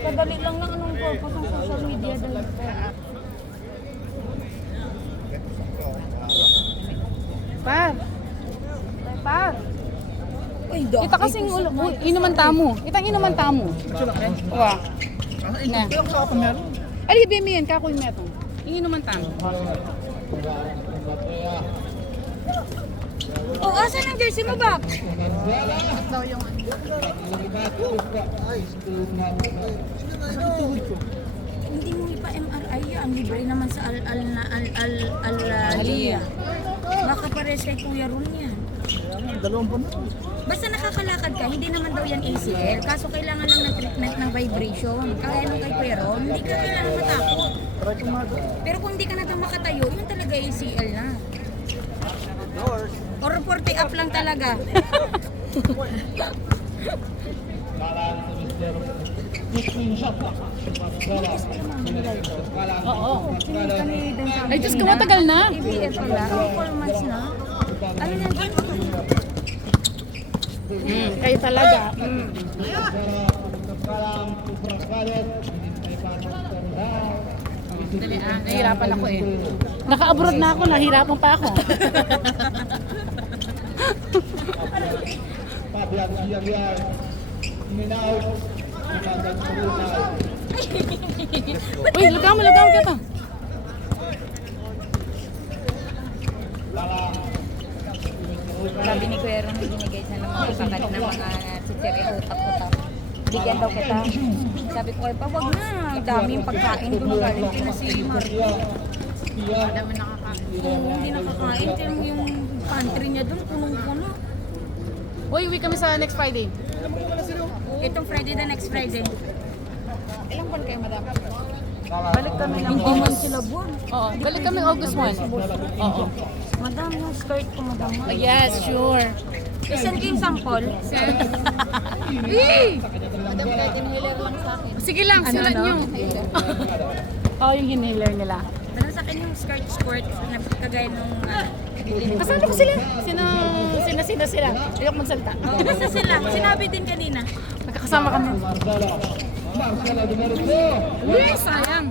Kadali lang ng anong purpose ng social media dahil Par. Par. Uy, Kita kasing inuman tamo. Itang inuman tamo. Wa. Na. Ali bimi yan kakoy meto. Inuman tamo. Oh, asan ang jersey mo, Bak? Daw yung Hindi mo ipa-MRI yan. Libre naman sa Al-Aliyah. Baka pares kay Kuya Ron yan. Basta nakakalakad ka, hindi naman daw yan ACL. Kaso kailangan lang ng treatment ng vibration. Kaya nung kay Kuya Ron, hindi ka kailangan matakot. Pero kung hindi ka na daw makatayo, yun talaga ACL na. Or 40 up lang talaga. Oo. Kami din sa Ay, Diyos ko, matagal na. EBF pala. 4 months na. Ano yan? Kayo talaga. Dali, nahihirapan ako eh. Naka-abroad na ako, nahihirapan pa ako. Uy, lugaw mo kita. Sabi ni Kuya Ron, binigay na ng mga pakat ng mga chichiri utak-utak. Bigyan daw kita. Sabi ko, pa wag na. Ang daming pagkain. Gumagaling ko na si Marco. Madami nakakain. Hindi nakakain. Kaya yung pantry niya doon, punong-puno. Uy, uwi kami sa next Friday. Itong Friday na next Friday. Ilang buwan kayo, madam? Balik kami ng Hindi man sila buwan. Oo, balik kami August 1. Oo. Madam, yung skirt ko, madam. Oh, yes, sure. Isend ko yung sample. Madam, kahit inhaler lang sa akin. Sige lang, sulat nyo. Oo, yung inhaler nila. Pero sa akin yung skirt na kagaya nung Kasama ko sila. Sila. Ayok magsalita. basta sila. Sinabi din kanina. Magkakasama kami. Uy, sayang.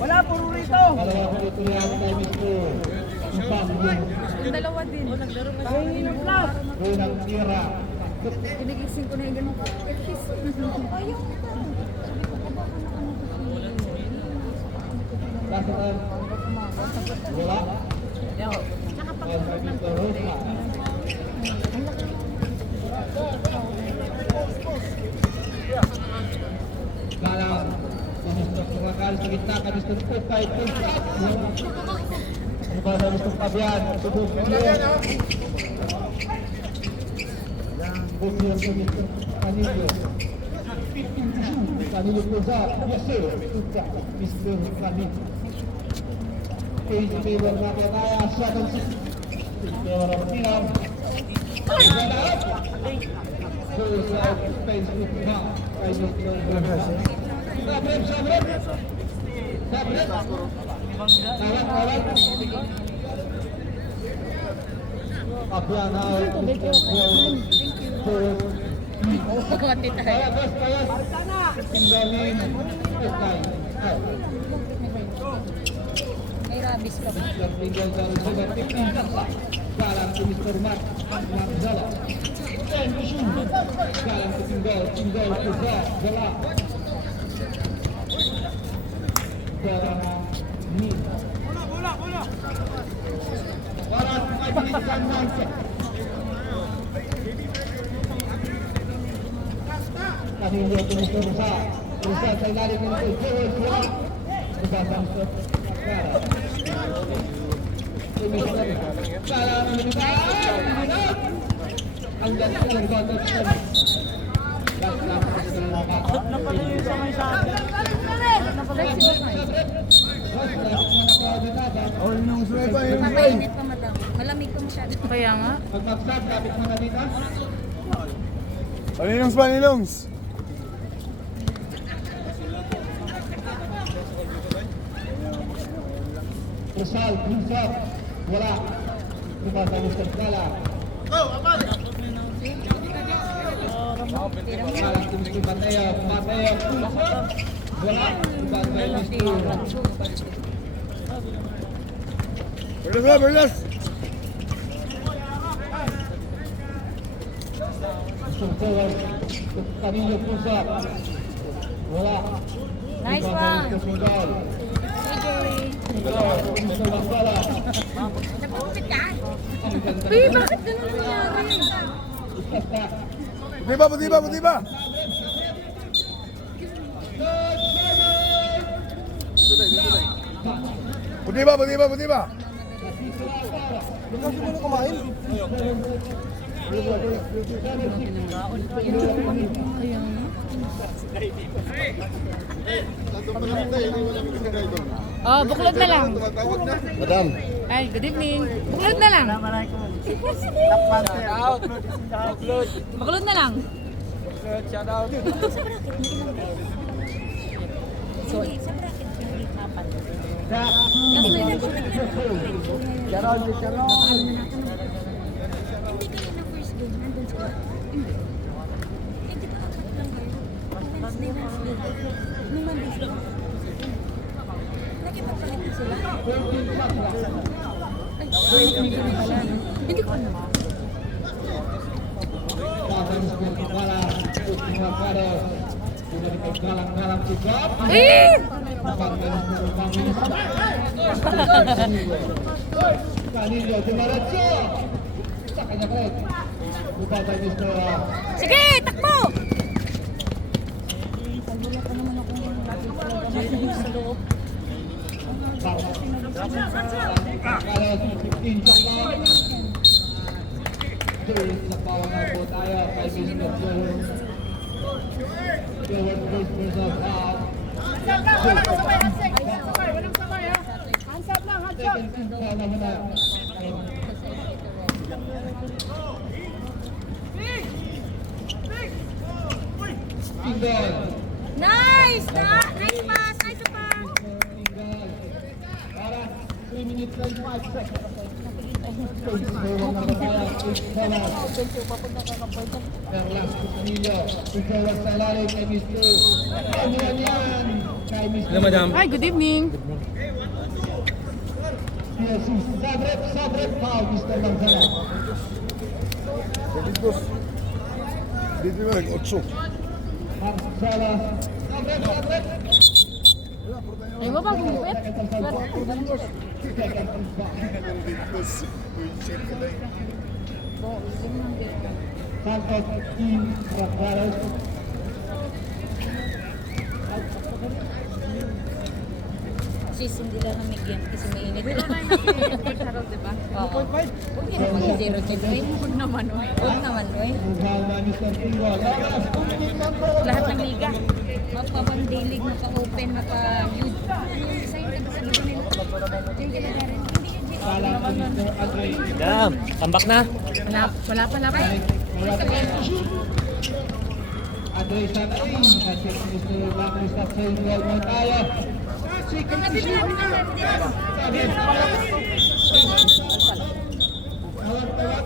Wala puro rito. Yung dalawa din. Ginigising ko na yung ganun. Sa gitna, kabis ng pupay, pulsak. Ano ba sa gustong pabiyan? Subok mo yun. Bukyan sa Mr. Canillo. Canillo Cruzat. Yes, sir. Tutak, Mr. Canillo. Page favor na kaya siya ng favor of Tilam. Goes out Facebook na. Kay Mr. Canillo. Sabrep. Kawan. Apian out. Payas. Tinggalin. May rabies ka ba? Tinggal dalam sudah tipin. Jalan ke Mr. Mat. Zala. Jalan ke tinggal ke Zala. Jalan ni. Para kaibigan natin. Kanino tumusuro sa ilalim ng ito. Joel Juan. Nagbabangso. Para ang ganda ng gotos. Papainit pa madam. Malamig pa masyado. Kaya nga. Pagbagsag, kapit mga dito. Paninongs, paninongs. Rizal, Rizal, wala. Diba sa Mr. Kala? Kalang Mr. Mateo, Mateo, wala. Diba sa Mr. Berlas na, berlas. Forward, Camilo Pusa, wala. Nice Diba sa one. Mr. Sudal? Mr. Wasala. Napagupit ka? Ang ganda. Uy, bakit ganun nangyari? Puti ba, puti ba, puti ba? Puti ba, puti ba, puti ba? Oh, buklod na lang. Madam. Ay, good evening. Buklod na lang. Buklod na lang. Sorry, sa bracket hindi kapat. Gerald, Hindi kayo na first game, nandun sila. Eh, di ba apat lang kayo? Wednesday. Nung Monday sila. Nakipagpalit na sila. Ay, hindi ko na pala. Hindi ko alam. galang-galang juga. Eh! Kanino, dumaratso! Sa kanya kret. Bubabay Mr. Sige, takbo! Kala 15 sa pa. Joel sa bawang na po tayo kay Mr. Joel. Joel first versus second team ka naman na. Tinggal. Nice! Nice pass! Nice pass! Tinggal. Para 3 minutes and 5 seconds. Bawang na po tayo. Perlas po kanilo. Ikaw sa ilalim kay Mr. Anuan yan. Kay Mr. Hi, good evening. Jesus. Sabrek foul, Mr. Lanzala. Dito na, 8. Lanzala. Sabrek. Ay mo bang gumupit? Second and back. Santos team Rafael. Sis, hindi lang namigyan kasi mainit lang. Oo. Huwag yun naman yung zero kid, oy. Huwag naman, oy. Huwag naman, oy. Mukhang na Mr. Tingwal. Lakas, 2 minutes lang po. Lahat ng liga. Mapa-bandilig, mapa-open, mapa-youth. Ano yung design na sa liga nila? Yung ginagarin. Hindi yun, Jay. Salam po Mr. Andre. Dam, tambak na. Wala pa. Andre Sanay. Kasi Mr. Langris at Tingwal mo tayo. Ang nabi na namin ang Tawag-tawag.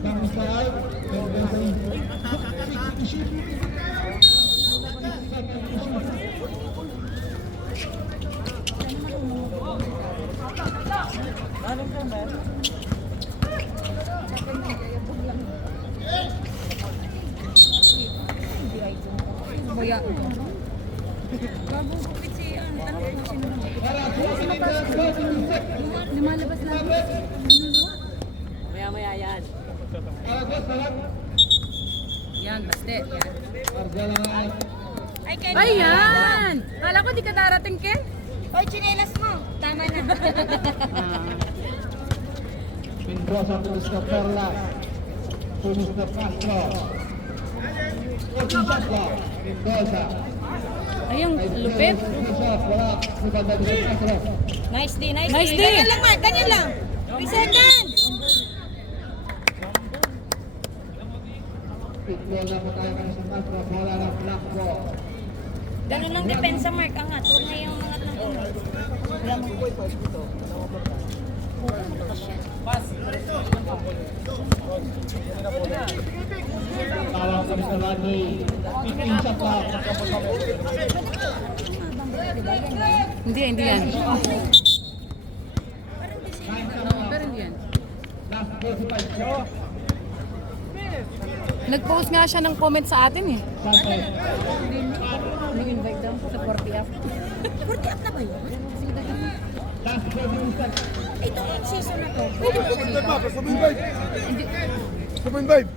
Bangsaal. Baya. Bagong kupit si, tanong kung sino naman. Para 2 minutes and 30 seconds. Lumalabas lang. Maya-maya yan. Yan, baste. Yan. Perjalanan Ay, Ken. Ayan! Kala ko di ka darating, Ken. Oy, chinelas mo. Tama na. Mendoza to Mr. Perla to Mr. Castro. Castro, Mendoza. Ayun, lupit. Mendoza, wala si Banda Mr. Castro. Nice D, nice, Nice D. D. Ganyan lang, Mark. Ganyan lang. 3 seconds. Pitbull na po tayo kay Mr. Castro. Bola ng black ball. Ganun lang depensa, Mark. Angat. Huwag na yung angat ng ulo. Wala mo. Tawag ko Mr. Rodney. 15 shot lang. Hindi yan. Pero hindi yan. Last 45 shot. Nag-post nga siya ng comment sa atin eh. Sanchez. Nag-invite daw sa 40 up. 40 up na ba yun? Last 40 seconds. Ito yung season na to. Pwede ba siya dito? Subin 5.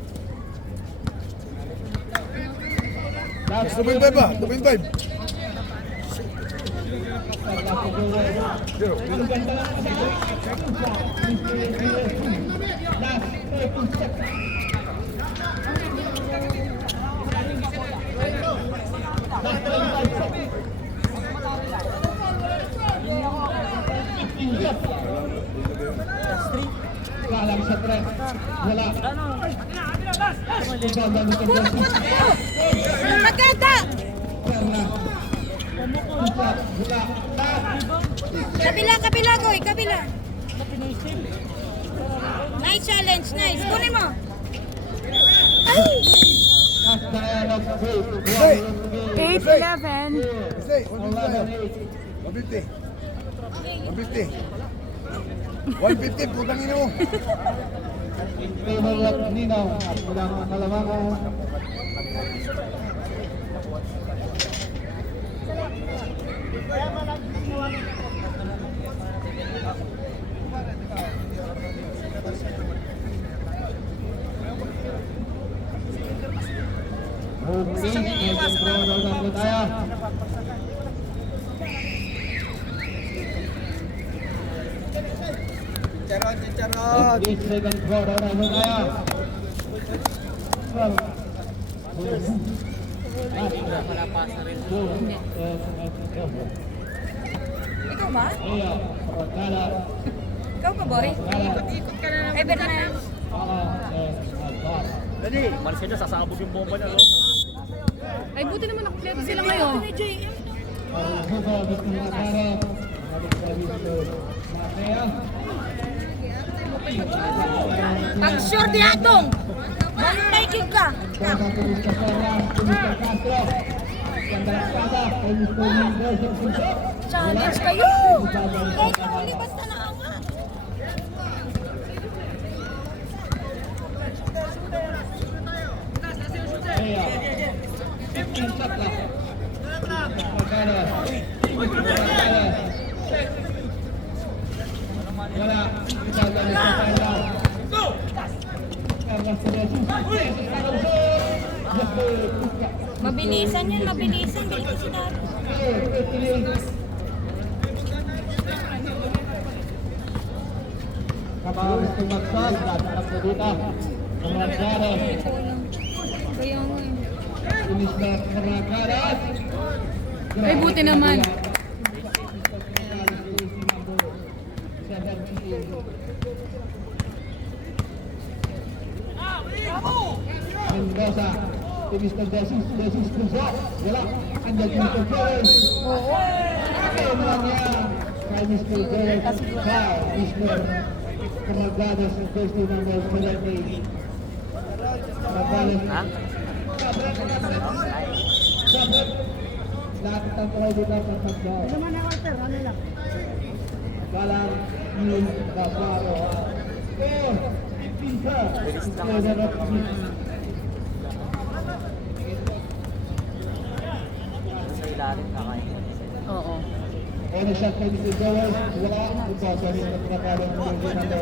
Last Subin 5 ba? Subin 5. Zero. Last 30 seconds. Kalang sa tres. Wala. Maganda! Wala. Kabila, kabila, Goy. Kabila. Nice challenge. Nice. Kunin mo. Ay! 8-11. Say, 150. 150. 150, putang ina mo. Favorite Ninaw at mula mga Kalamangan. May kontrol daw po tayo. Chicharon. 8 second quarter na po tayo. Ikaw ba? Iya, Rotala. Ikaw ba, Boy? Ikot-ikot ka na naman. Ever na yan. Marcelo, sasabog yung bomba niya, no? Ay, buti naman nakapleto sila ngayon. Pag sure di atong. Ganun na ikig ka. Challenge kayo. Kahit na huli basta naangat. Mabilisan yan, mabilisan. Bili ko sinabi. Kapag tumagsal, dapat po dito. Ang nangyari, Kaya nga eh. finish na mga karat. Ay, buti naman. Mendoza, finish na desis puso. Wala, andyan dito Joel. Kaya naman niya, kay Mr. Joel, kay Mr. Kamagada sa first number 78. Kamagada. Sabit. Lahat ng try dito sa pagdaw. Ano man ang alter, ano lang? Balang yung Navarro. Score, 15 sa. Together of Sa ilalim, kakain. Oo. Final shot kay Mr. Joel. Wala. Ito sa rin ng trapalo ng jersey number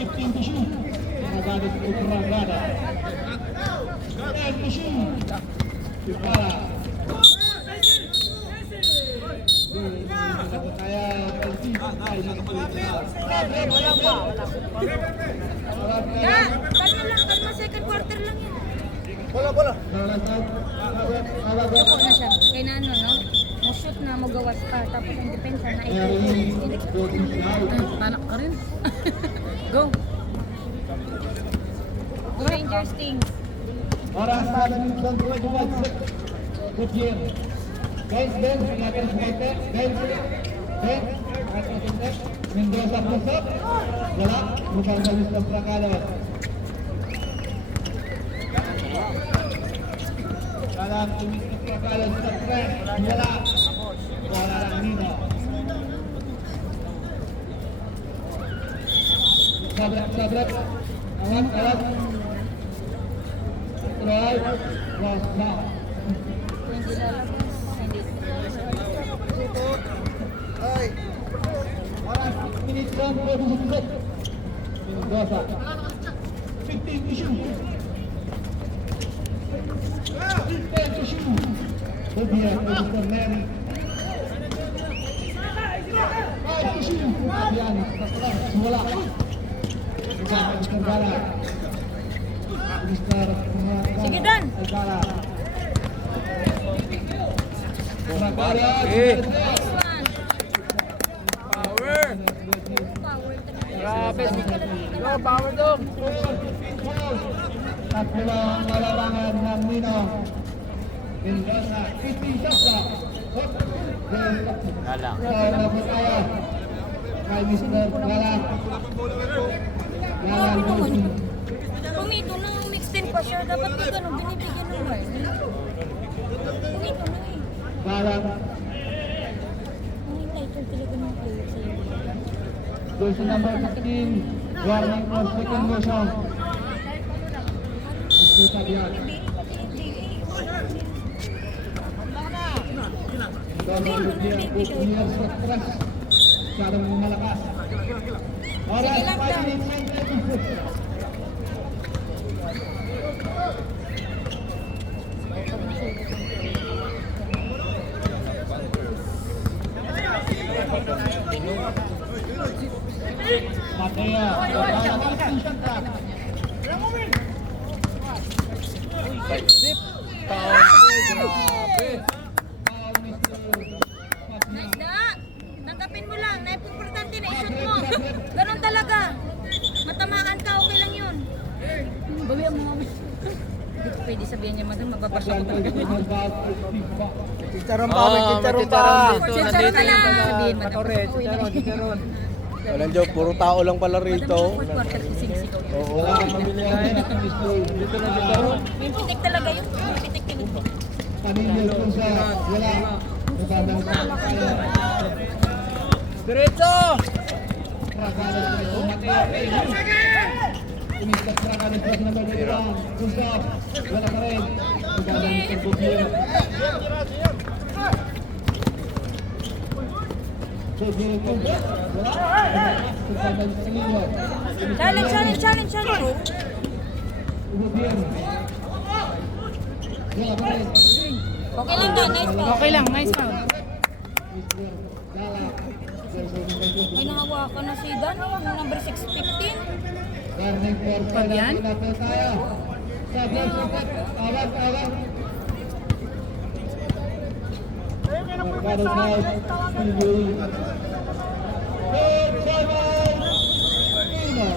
15 to shoot. Magagamit ko Kumagada. 10 to shoot. Para. Kaya Kalma, second quarter lang yan. Bola. Ako na siya. Kaya na ano, no? Mo-shoot na, magawas pa. Tapos ang depensa na Tanak ka rin. Go. Go Rangers thing. Oras na ng control to one six. Good year. Guys, Ben, pinakin sa kete. Ben, Mendoza pusat. Wala. Mukhang galis ng Prakalo. Kalang tumis ng Prakalo sa trend. Wala. Wala lang Nino. Sabrak. Awat. Try. Cross back. Hindi lalabas. Hindi. Ay. Oras, minutes lang po sa susunod. Mendoza. 15 to shoot. 10 to shoot. Obia, Mr. Neri. 5 to shoot. Ayan, tatlas. Wala. Mr. Gala. Mr. Sige, Dan. Gala. Gala. Nice one. Power! Power talaga. Grabe. Go, power dong! At mula ang lalarangan ng Nino. Mendoza, 15 shots lang. Galang. Labot kaya kay Mr. Gala. Gala, Pumito na, mix din pa siya. Dapat ka ganun, binibigyan ng bar. Pumito na eh. Gala. Ang entitled talaga ng player sa iyo. Jersey number 15, warning for second motion. Mr. Tabian. Mendoza, years of stress. Masyadong malakas. Oras, 5 minutes and 30. Mateo, Zip! Grabe! Nice na! Tanggapin mo lang. Importante na i-shoot mo. Ganun talaga. Matamaan ka, okay lang yun. Bawian mo kami. Hindi ko pwede sabihin niya, madam, mababasa ko talaga. Chicharon Chicharon pa! Chicharon ka na! Sabihin, madam. Chicharon. Walang joke, puro tao lang pala rito. Fourth quarter, sisigaw yun. Oo. Dito na dito. Yung pitik talaga yun. Yung pitik talaga. Paningil po sa wala. Nagkadang Diretso! Tragalas po Mateo. Tumistas Tragalas po sa number 21. Gustav, wala pa rin. Nagkadang sa Bugyo. Bugyo po. Wala. Nagkadang sa Nino. Challenge. Bugyo. Wala pa rin. Okay lang daw, nice pa. Okay lang, nice foul. Mr. Gala. May nahawakan na si Dan, yung number 615. Garning for Pag yan? natin tayo. Sabi ang sikat. Awat. Marcado South. Pinuli. Good seven. Nino.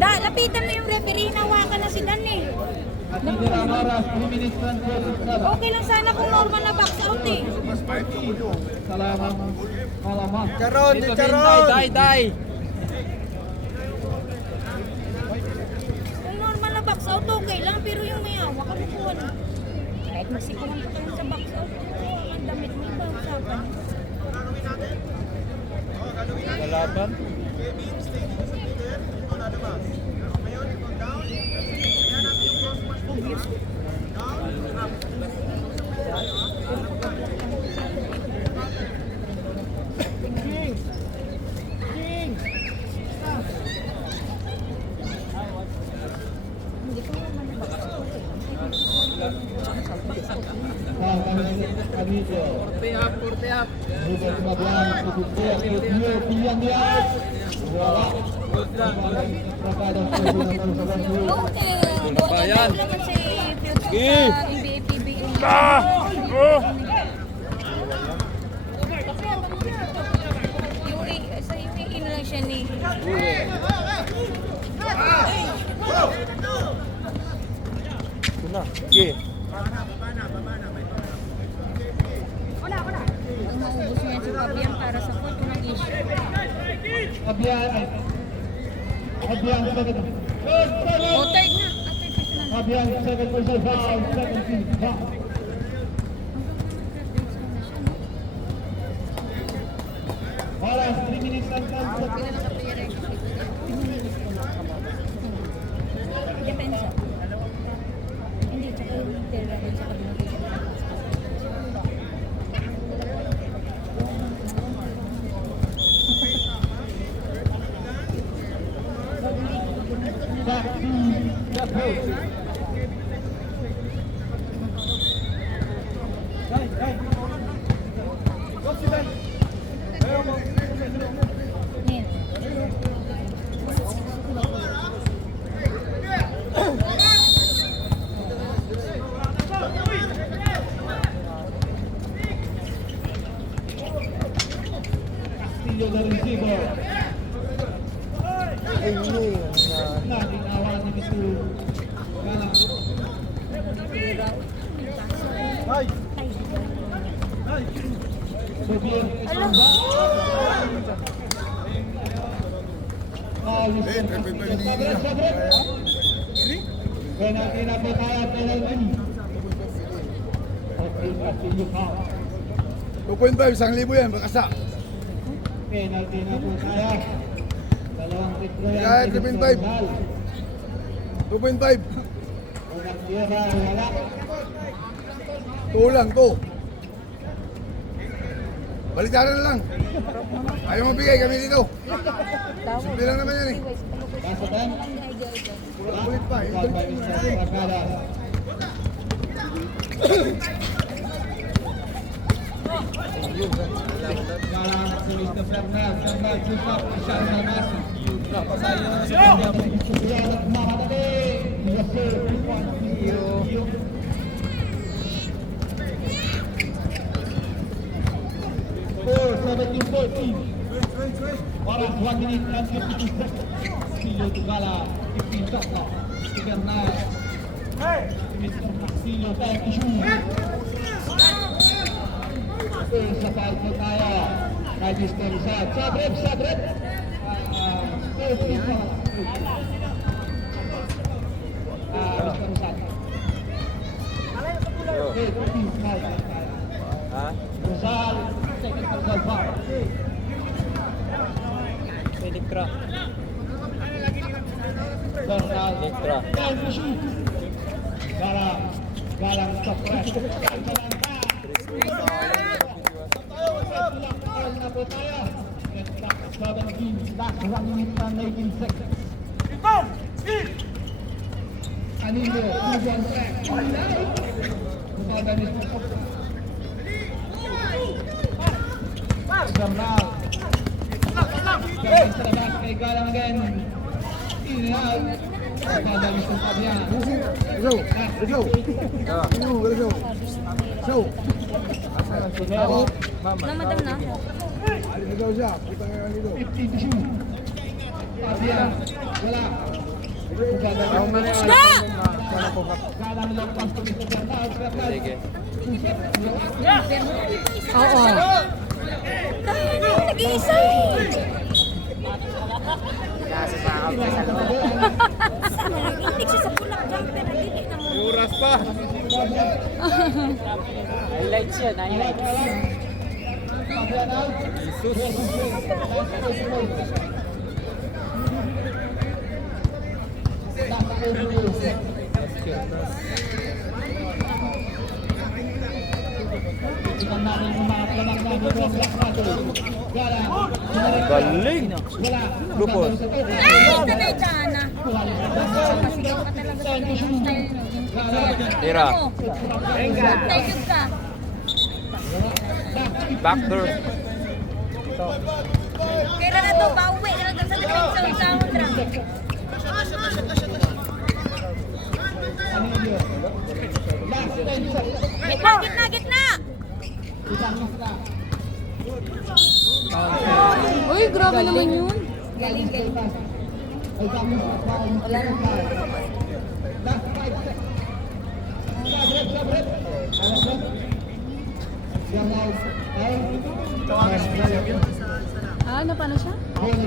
Lapitan mo yung referee, nahawakan na si Dan eh. At Indira Maras, 3 minutes and 40 seconds. Okay lang sana kung normal na box out eh. Salamat. Malaman. Die! Kung normal na box out, okay lang. Pero yung may hawak, kalukuhan. Kahit masikuhan ka kayo sa box out, ang damit mo, iba usapan. Lalaban? Amigo. Forte up. Sudah 15 tutup New pilihan dia. Wala. Good lang. Trabada sa unang Yung Bayan. naman si Fields sa NBA, PBA. Sa UAE na lang siya ni... Sige. Ang maubos niya si Fabian para sa photo ng issue. Fabian second. O, third na. Fabian second person foul, second team foul. Oras 3 minutes and 10 seconds. Depensa. Hindi, tsaka yung tela rin sa kabila. Back to the post. Yan. Castillo na receiver. Naging awa ni Mr. Galang. Sobier. Penalty na po tayo, penalty. Castillo foul. 2.5, 1,000 yan, bakasa. Penalty na po tayo. Dalawang titlo yan. Kaya, 3.5. 2.5. Unang tira, wala. 2 lang, 2. Baliktaran na lang. Ayaw mabigay kami dito. Simple lang naman yan eh. Nasa dan. Ulit pa. Foul by Mr. Trapada. Galang si Mr. Fernand. Fernand susap. Isyang Namasi. Subiyan at makadali. Yasir. 17-14. Oras 1 minute and 52 seconds. Castillo Tugala, 15 shot clock. Fernand. Mr. Castillo, time to shoot. Sa foul po tayo. Kay Mr. Rizal. Sabrep. Mr. Rizal. Ha? Rizal, second personal foul. Elektra. Bernal, Elektra. time to shoot. Galang sa press. Foul na po tayo. Last 1 minute and 19 seconds. Anillo, two-one track. Kumada ni Bernal. Galing sa labas kay Galang again. In and out. Kumada ni Fabian. Let's go. Na, madam na. Let's go siya. Putang nga dito. 15 to shoot. Fabian, wala. Kumada ni Galang lang pas to Mr. Bernal. Sige. Oo. Nag-iisa eh. Hindi siya sa bulak jumper. Hindi na mo. Oras pa. Highlights yan, highlights. Fabian out. Galing. Lupos. Ay, tanay dana. Pasigaw ka talaga. Tira. Tayo ka. Backdoor. Kailan na to? Pauwi na lang sa depensa. Sa Hundra. Gitna, gitna, gitna! Uy, grabe naman yun. Galing, galing. Wala na. Ah, na paano siya?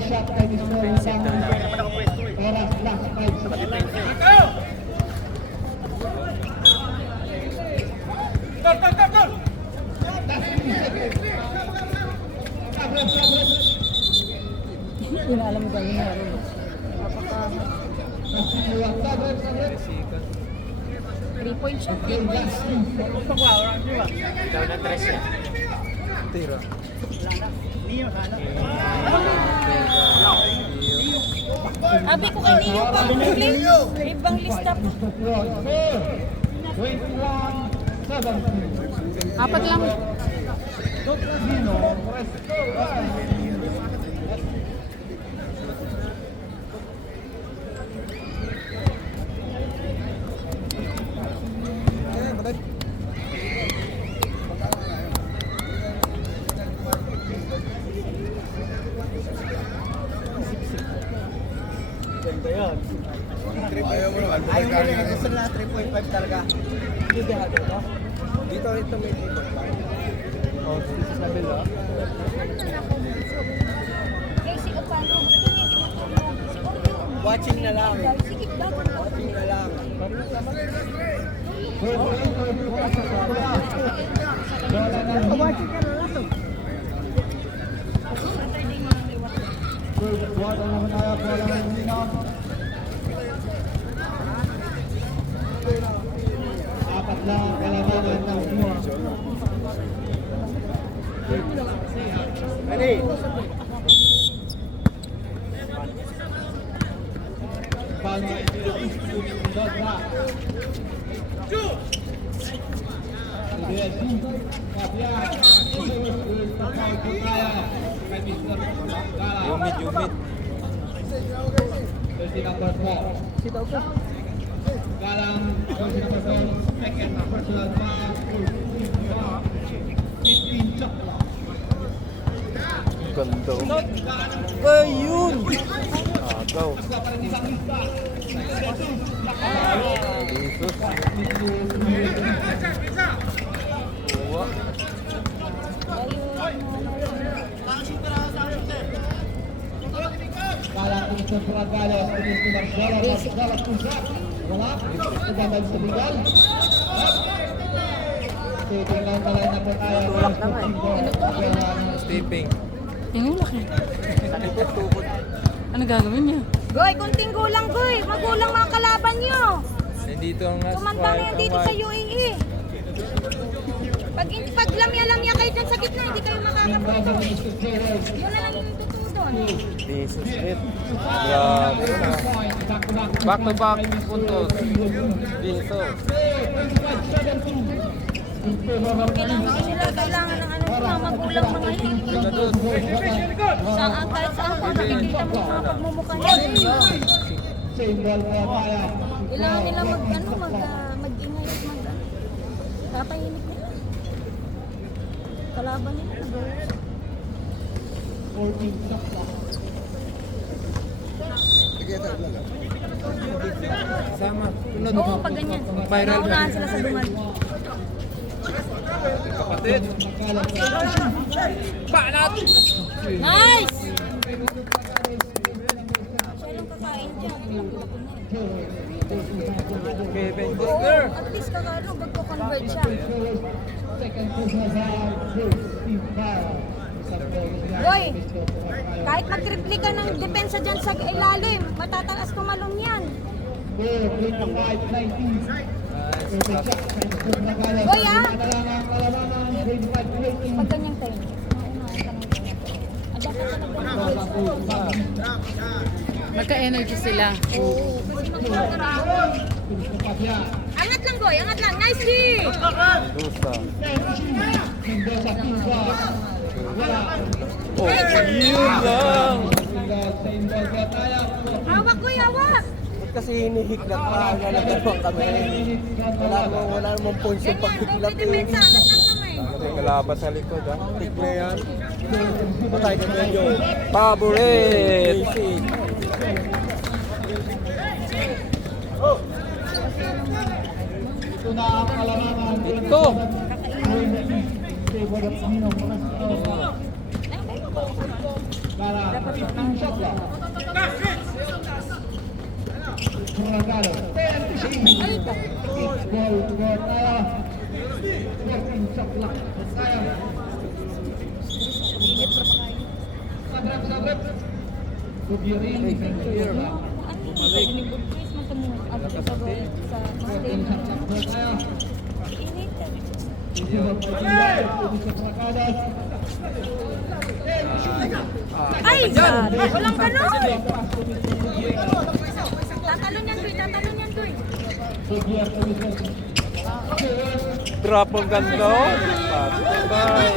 shot kay Mr. Oras last 5 seconds. Hindi na alam mo gano'n na rin. 3-point shot. 3 points. Daw na 3 siya. Tira. Sabi ko kanino pang ibang lista po. 21-17. Apat lang. Ayaw mo naman. Ayaw mo rin. Gusto na 3.5 talaga. Hindi hado ito. Dito ito may dito. Oh, dito sa kabila. Si Opano, hindi mo tulong. Si Oreo. Watching na lang. Sige, bago. Watching na lang. Apat na kalamangan ng team. Ready? Palma, Dodra. Ideasi, Kapia, Humid, humid. Jersey number 4. Galang, jersey number 4, second personal foul. 15 shot. Ganda. Ay, yun! Agaw. Uwa. Galang Pinto Suragales, Pinto Marcelo, Marcelo Pusat. Wala, nagdamag sa bigal. Tingnan talay na po tayo. Stepping. Tinulak niya. Tukod. Ano gagawin niya? Goy, kunting gulang, Goy. Magulang mga kalaban nyo. Nandito ang Kumantang yan dito sa UAE. Pag lamya-lamya kayo dyan sa gitna, hindi kayo makakapunto. Yun na lang yung totoo doon. Jesus it. Grabe na. Back to back puntos. Dito. Kailangan ng ano mga magulang mga yan. Saan, kahit saan po, nakikita mo mga pagmumukha nila. Kailangan nila mag-ingay at tatahimik nila. Kalaban nila. Sige, ito lang. Sama. Tunod. Oo, pag ganyan. Viral ka. Naunahan sila sa dumal. Kapatid. Banat! Nice! Siya lang kakain dyan. Kevin Oo, Costner. at least kakano, magko-convert siya. Boy, kahit mag-triple ka ng depensa dyan sa ilalim, matataas tumalong yan. Boy, ah! Pag ganyang tayo. Magka-energy sila. Oo, pwede magpapara. Angat lang, boy. Angat lang. Nice, G! Mendoza. Mendoza Pinto. Wala. Oh, yun lang. Sa Indonesia tayo. Hawak, boy. Hawak. Ba't kasi hinihiklat pa na nagdalawang kami? Wala namang points yung Ganyan. Go, paghiklat pwede men sa angat lang kamay. Kasi kalaban sa likod ha. Tik na yan. Patay ka medyo. Favorite. Ito na ang kalamangan. Ito. Para 15 shot lang. Regalo. 10-15. Goal to goal tayo. 14 shot lang. Tayo. Sabrap. Kubirin. Ay, God! Walang ganon! Tatalon yan, Toy. Tatalon yan, Toy. Drop ang ganda. Patay.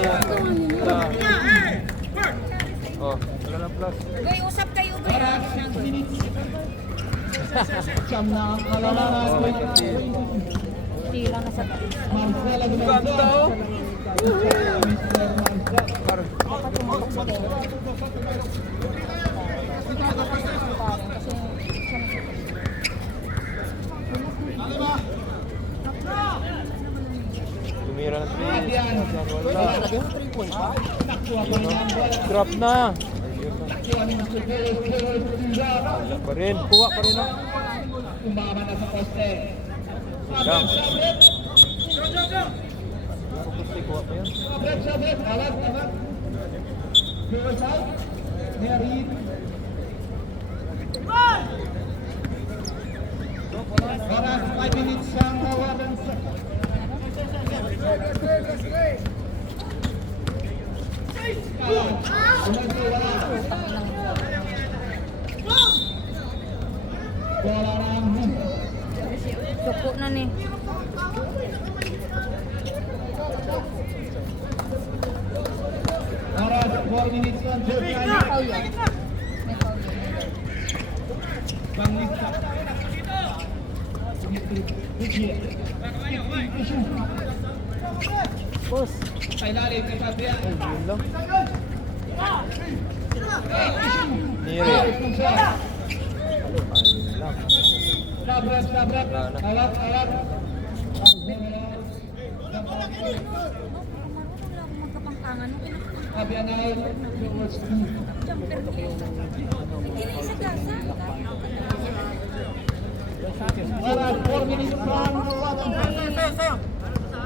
Oh, wala na plus. Boy, usap kayo, Boy. Siyam na ang kalamangan. Tira na sa tayo. Marcela Ganda oh. Tumira ng 3. Wala. Drop na. Wala pa rin. Kuha pa rin oh. Umama na sa poste. Lang. Kuha pa yan. Sabret. Alat. Goal out. Merit. Para 5 minutes ang kawalan sa... Bola namin. Tuko na ni. Para 4 minutes ang time. Oh, yeah. Bangista. Boss. Ay lalim ka sa tiyan. Yun lang. Niri. Ayun lang. Sabret. Alat. Magkapangkangan. Abiyan ay Jumper ko. Hindi na isa gasa. para 4 minutes ang kawalan.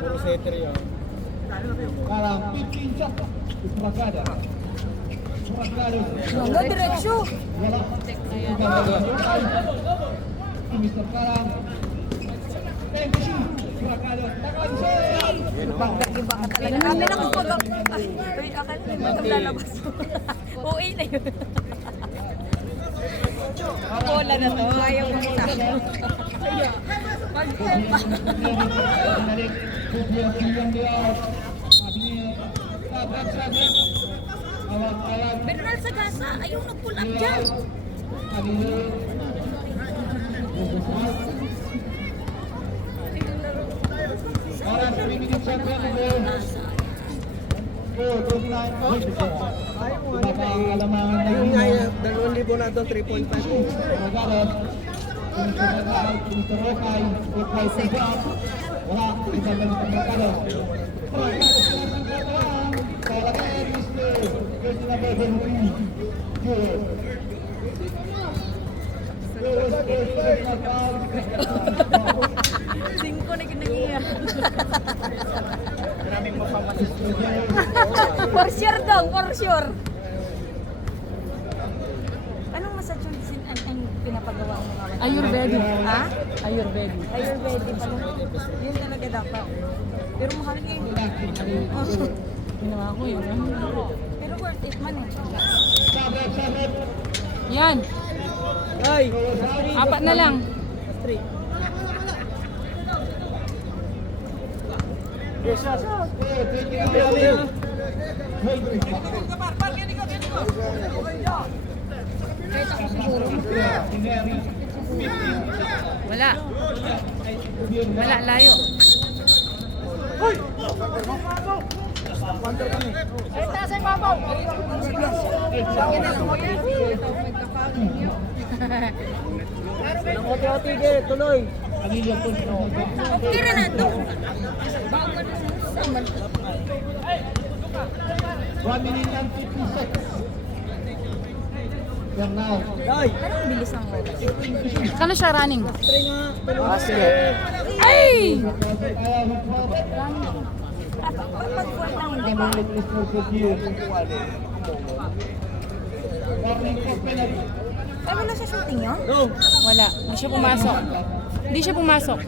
Puro setter yan. Para 15 shot. Ismakada. Wala, diretsyo. Wala. Mr. Karang. 10 shoot. Ismakada. Nakansel. Iba ka talaga. Amin ako pag... Uy, akala mo maglalabas. Uwi na yun. Bola na to. Ayaw mo sa akin. Pag-tempa. Bernal sa gasa. Ayaw nag-pull up dyan. Para 3 minutes ang Ayun nga yan. 2,000 na doon. 5 na kinangiya. For sure daw, for sure. Anong massage ang pinapagawa mo nga? Ayurvedic. Ha? Ayurvedic. Ayurvedic pala. Yun talaga dapat. Pero mahal kayo. Ginawa ko yun. Pero worth it man eh. Yan. Ay! 4 na lang. Kahit ako siguro. Wala. Wala, layo. Ote-ote, tuloy. Tira na to. 1 minute and 50 seconds. Yan now. Day! Anong bilis ng oras? Kano siya running? Basket. Ay! Pag-form lang hindi ba? Ay, wala sa shooting yun? Go! Wala. Hindi siya pumasok. Hindi siya pumasok.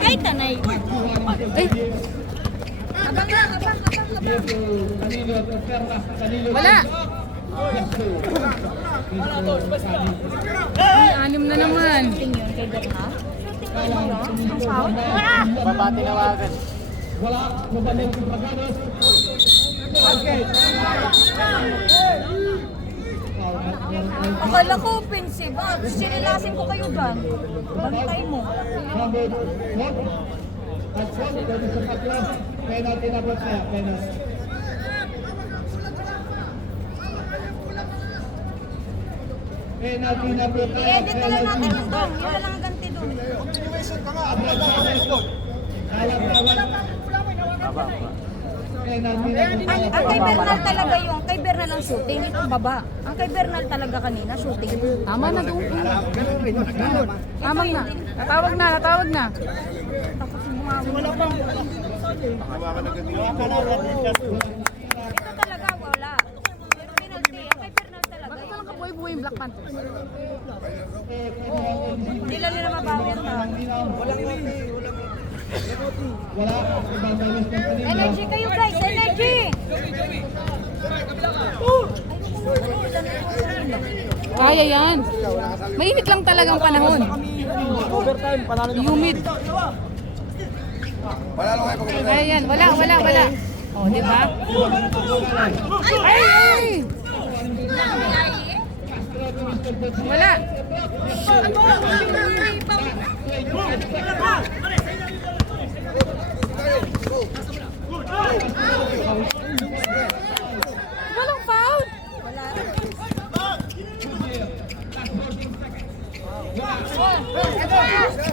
Ay, tanay. Ay! Abang lang, abang. Wala! Ay, 6 na naman. Shooting yun kay Bernal? Shooting yun yun? Ang foul? Babati na wagan. Akala ko offensive. Sinilasin ko kayo gan. Bantay mo. Penalty na po tayo. Penalty. Penalty na po tayo. I-edit na lang natin yung doon. Yun na lang ang ganti doon. Penalty na po tayo. Ang kay Bernal talaga yung, kay Bernal ang shooting, itong baba. Ang kay Bernal talaga kanina, shooting. Tama na doon. Tama na. Natawag na, natawag na. Tapos wala pa. Ito talaga, wala. Pero penalty, ang kay Bernal talaga. Bakit walang kabuhay-buhay yung Black Panthers? Hindi lang nila mabawi ang tao. Wala. Ibang balas na kanina. Energy kayo guys, energy! Kaya yan. Mainit lang talagang panahon. Overtime, panalo na. Humid. Panalo kayo pag Kaya yan. Wala. O, di ba? Ay! Wala. Walang foul. Wala.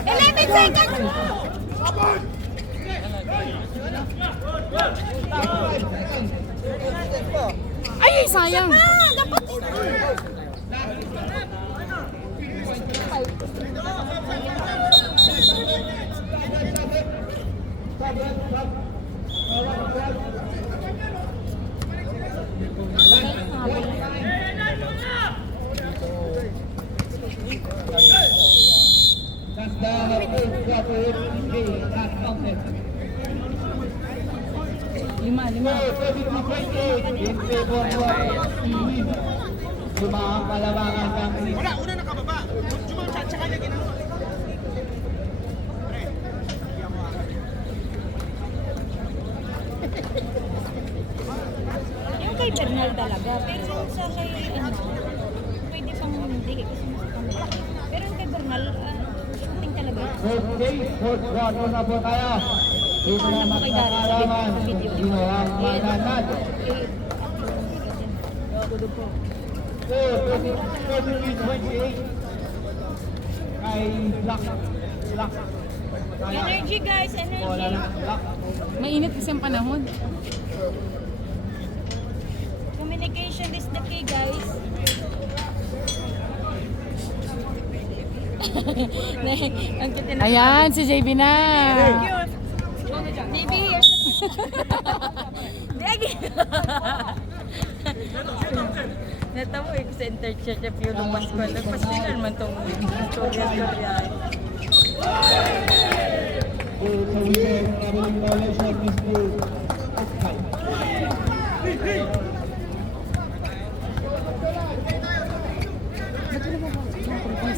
11 seconds! Ay, sayang. That's the quarter that counted. 5. In favor of Seaweed. Lima ang kalabangan ng Wala, una nakababa. Tsaka niya ginano. Yung kay Bernal talaga, pero sa kay pwede pang hindi kasi mas kanila. Pero yung kay Bernal, shooting talaga. Okay, fourth quarter na po tayo. Dito na magkakalaman. Sino ang mananad? 33-28 kay Black. Energy guys, Wala energy. na Black. Mainit kasi ang panahon. Communication is the key guys. Ang cute na. Ayan, si JB na. Baby, you're so Dagi. Natawa yung center church of yung Pascual. Nagpastilan man itong tutorial. So we have traveling knowledge of Mr.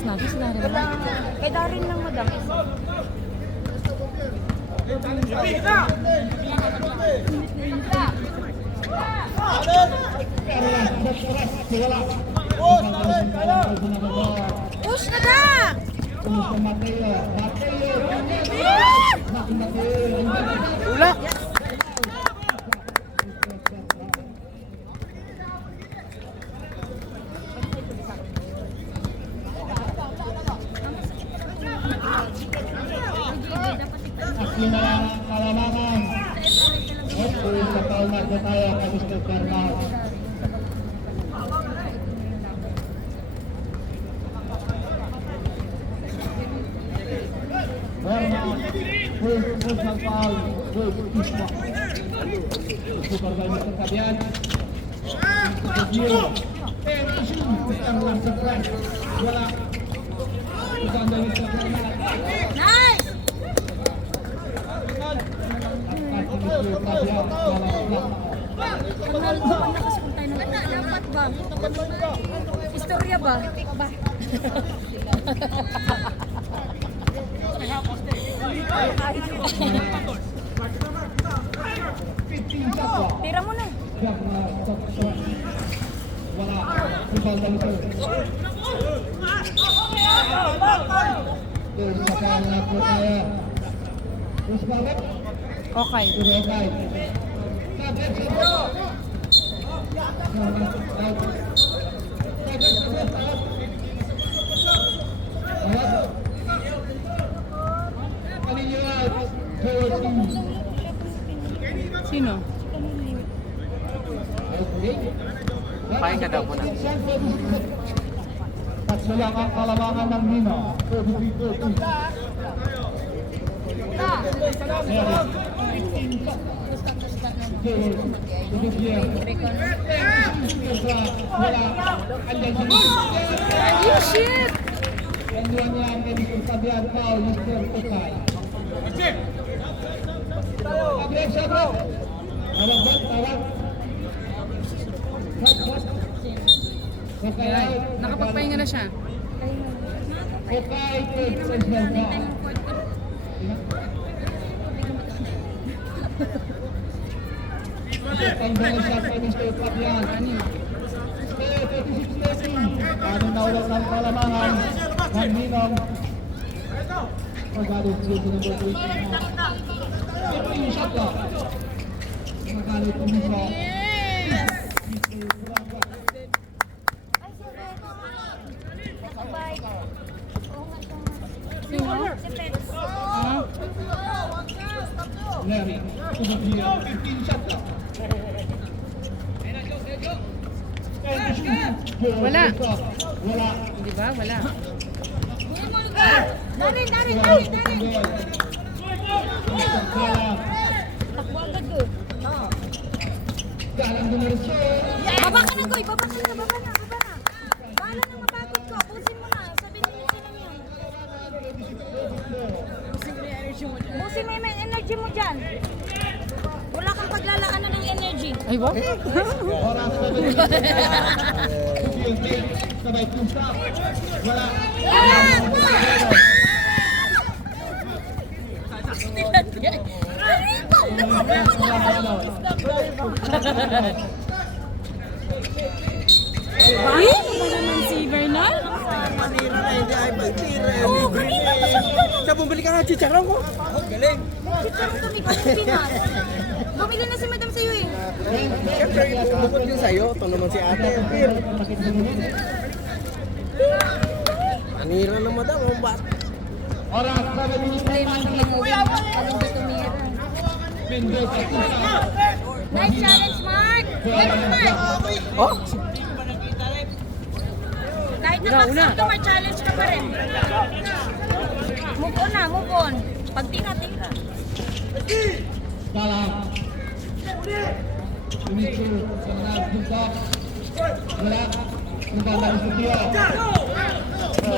natin si Darin. Wala. Kay Darin lang, madam. Push na ka! Ulak! Akhirnya kalamangan. Oke, setahun aja tayo kami karena Nice! Nakasuntay na. Dapat ba? Istorya ba? Tira mo na. Okay. Sino? Pahin ka daw po na. Pagsalakan kalamangan ng Nino. Oh, shit! Keduanya menjadi persahabatan Paul Mister Tokai. Abang sahabat. Awak. Tokai. Nakapagpahinga na siya. Tokai ke President. Panggalan siya kay Mr. Fabian. Paano nawala ng kalamangan ng Ninong. Pagkado si number 3. Ito yung shot ko. Magalit po mismo. Larry, Kubabia, 15 shot ko. Wala. Wala. Di ba? Wala. Darin! Galang dumiretso. Baba ka na, Goy! Baba na! Bahala na mapagod ko. Busin mo na. Sabihin mo sila niya. Busin mo yung energy mo dyan. Wala kang paglalaanan ng energy. Ay, wow. Oras na ba? Sabay pusta. Wala. Ay, ano naman si Bernal? Manira na hindi ay magtira. Oo, kanina pa siya ganun. Siya bumili ka nga chicharon ko. Galing. Chicharon kami pa sa Pinas. Bumili na si Madam sa'yo eh. Siyempre, bukod din sa'yo. Ito naman si ate. Manira na madam. Ang bat. Oras na ba? Mendoza pusta. Nice challenge, Mark! Yes, Mark! Oh? Kahit na max out to, ma-challenge ka pa rin. Move on. Pag tira-tira. Salam. Tumicho sa nagpunta. Wala. Nagkakaroon sa tiyo.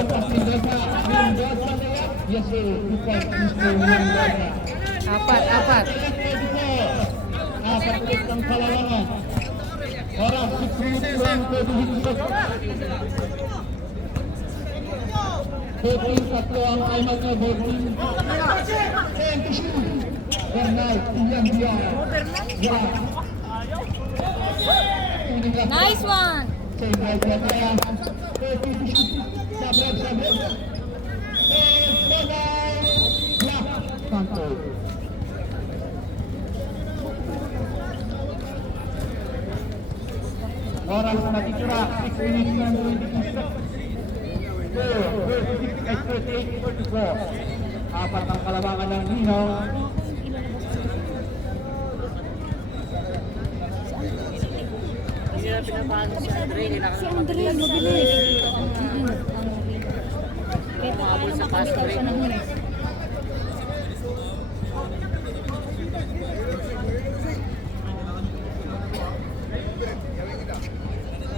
Pas Mendoza. Mendoza na yan. Yes sir. Bukas Mr. Mendoza. Apat. Apat ulit ng kalamangan. Oras 6 minutes lang pwede hinsok. Voting tatlo ang timer niya, voting. Bernard, Ian Dia. Yeah. Nice one! Same right niya. Sabrag. Black. Santo. Oras na natitira, 6 minutes and 26 seconds. 38-44. Apat ang kalabangan ng Nino. Si Andre, mabilis. Kaya paano makabitaw siya ng huli?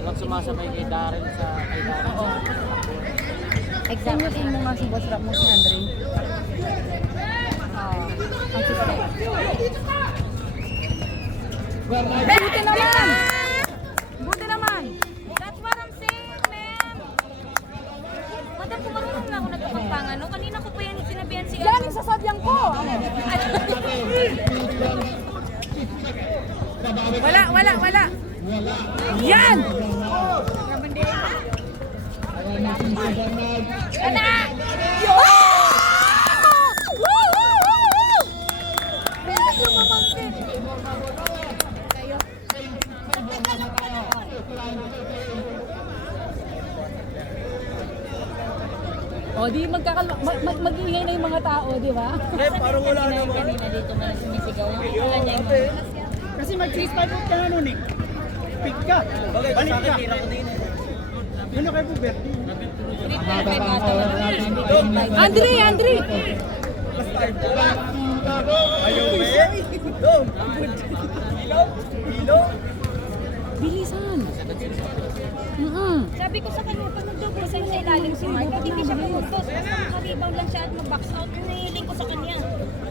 Walang sumasabay kay Darren sa kay Darren. Oo. Exactly mo nga si Boss Rap mo si Andre. Ang sisay. Buti naman! Buti naman! That's what I'm saying, man! Madam, kung marunong na ako nagpapang ano, kanina ko pa yan sinabihan si Galing sa sadyang ko! Wala! Yan! Ana! Bilis lumabangkin! O, di mag-iingay na yung mga tao, di ba? Parang wala naman. Kanina dito man sumisigaw. Wala niya yung Kasi mag-3-5 out ka na nun eh. Pick ka. Balik ka. Tira ko din eh. Yun na kayo po, Bertie. Andre! Ayaw ba eh? Doon. Hilo. Bilisan! Sabi ko sa kanya, pag nag-double sa ilalim si Mark, pag hindi siya pumuntos, basta makarebound lang siya at mag-box out, nahiling ko sa kanya.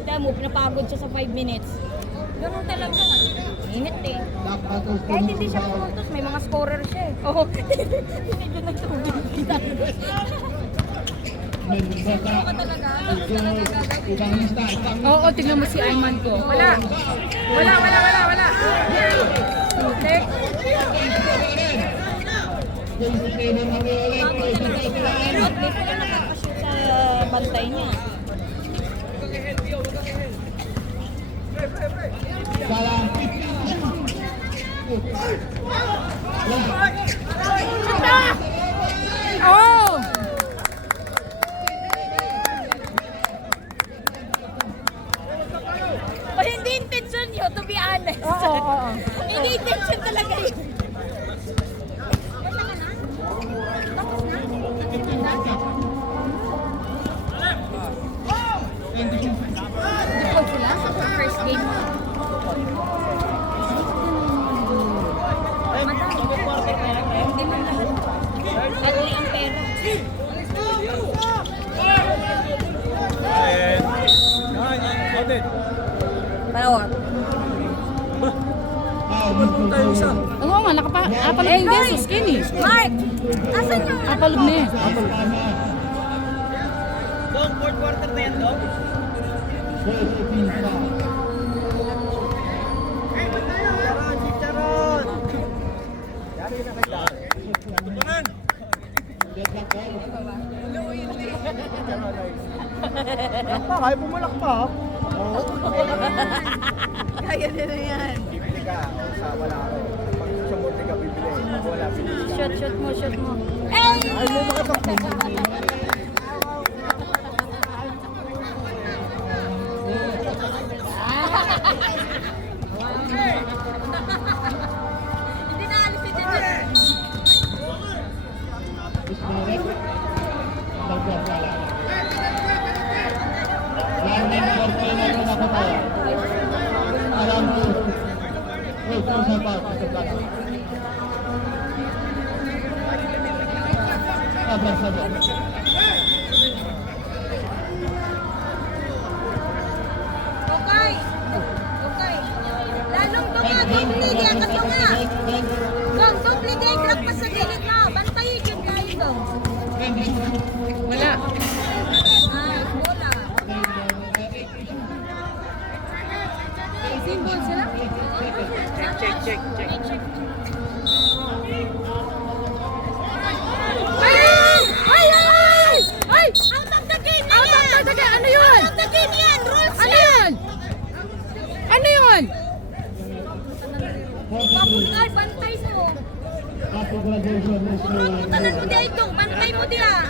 Dahil mo, pinapagod siya sa 5 minutes. Ganun talaga. Init eh. Kahit hindi siya pumuntos, may mga scorer siya eh. Oo. Hindi ko nagtubig. Ano ka talaga? Oo, tingnan mo si Ayman ko. Wala! Putek! At least wala nakakashoot sa bantay niya. Oh! O hindi intention yun, to be honest. Oo. Hindi intention talaga yun. Dipod sila sa first game mo. Hindi man lahat. Adli ang pera. Palawak. Oo nga, apalog na yung Jesus, Kenny. Mark! Asan yung Apalog na eh. Dong, fourth quarter na yan, Dong. Chicharon! Yari na kay Darren. Tutungan! Lakpa, kaya pumalak pa. Oo. Kaya nila yan. Bibili ka, o sa wala ako. Pag sa multi ka, bibili. Pag wala, bibili. Shoot mo. Eh! Ay, mo makapag-bibili. Hindi na alis si Jeje. Okay. Lalong tunga, dupligay ang katunga. Dong, dupligay, grab pa sa gilid mo. Bantayin yun tayo, Dong. Wala. Symbol sila? Check. Ay! Ay! Ay! Ay! Out of the game na Out yan! of the game! Ano yun? Out of the game yan! Rules Ano yan! yun? Ano yun? Papungal, bantay mo. After graduation, Tanan mo di itong, bantay mo di ah.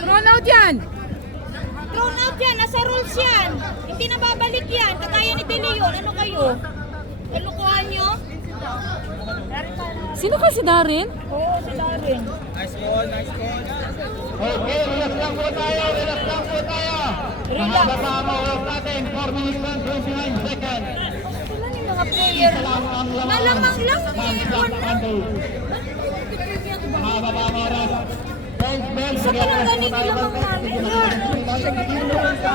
Thrown out yan! Thrown out yan, nasa rules yan. Hindi na babalik yan. Kagaya ni De Leon, ano kayo? Kalukuhan nyo? Sino ka si Darren? Oo, sila rin. Okay, relax lang po tayo. Mahaba pa ang oras natin, 4 minutes and 29 seconds. Wala ni mga player. Malamang lang. One handle. Mahaba pa ang oras. Bell, Sa parang galing lamang namin.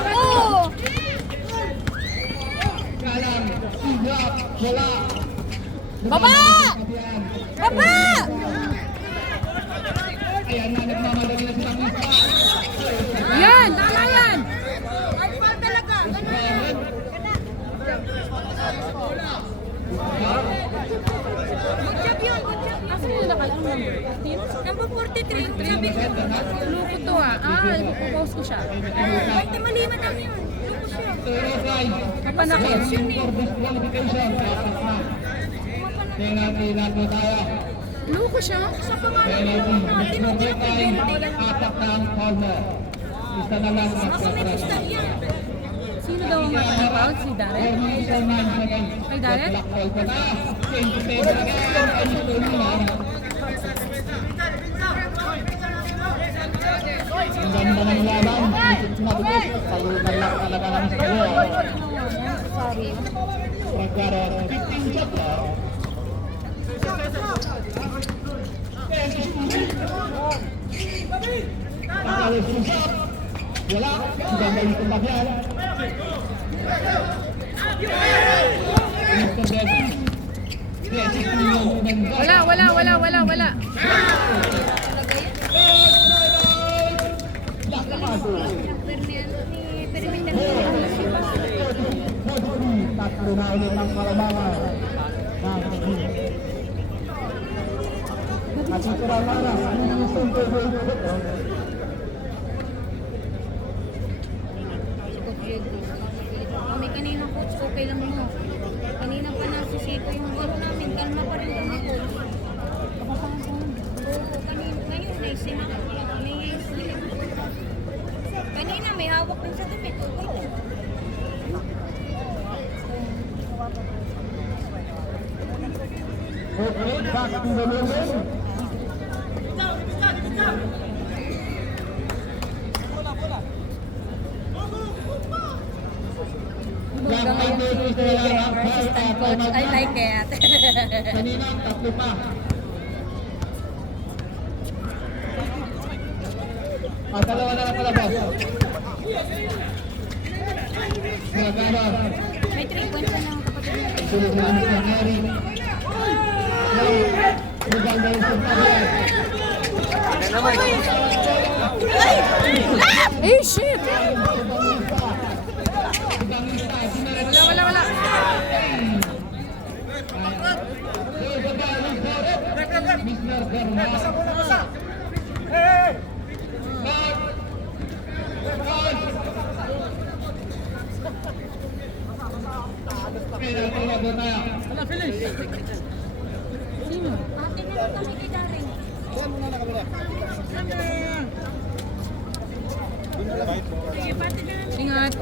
Oo. Kalam, sigrap, wala. Baba! Baba! Ayan na, nagmamadali na silang isa. Yan! Tama yan! Ay, foul talaga. Ganun. Good job yun, good job. Asan yung nakalang number? Number 43, sabi ko. Lupot to ah. Ah, ipopost ko siya. Ay, mali madam yun. Loko siya. Mapanakit. Yun eh. For disqualification, dapat na. Penalty na po tayo. Loko siya. Sa pangalan Penalty. natin, ang Number 5, pinag-20 atak na ang corner. Isa na lang Baka may magkakras. pistol yan. Sino daw ang matapal? Si 4 Darren? minutes and 9 seconds. Ay, Darren? Black ball pa na. 27 again. Ay, Mr. Milan. Ang ganda ng laban. Isip na dito. Salunan lang talaga ng Mr. Sorry. Pragaro, 15 shot lang. Pagkalis yung shot. Wala. Ang ganda yung tumbagyan. Mr. Davis. Wala. Tatlo na ulit ang kalabangan. Natitira na na. Ano yung simple goal? Kami kanina coach, okay lang mo. Kanina pa nasisito yung goal namin. Kalma pa rin kami coach. Oo, kanina. Ngayon, kanina may hawak din sa damit. Okay lang. Okay, back to the movement. Assistant coach, I like it. Kanina, tatlo pa. Dalawa na lang pala, boss. Pragaro. May 3 points na lang kapatid natin. Sunod na lang sa Mary. Legal na yung sumpadyan. Eh, shit! Wala. Mr. Bernal. Penalty na doon na. Sino? Ate na lang kami kay Darren. Sige, pati na lang. Ingat.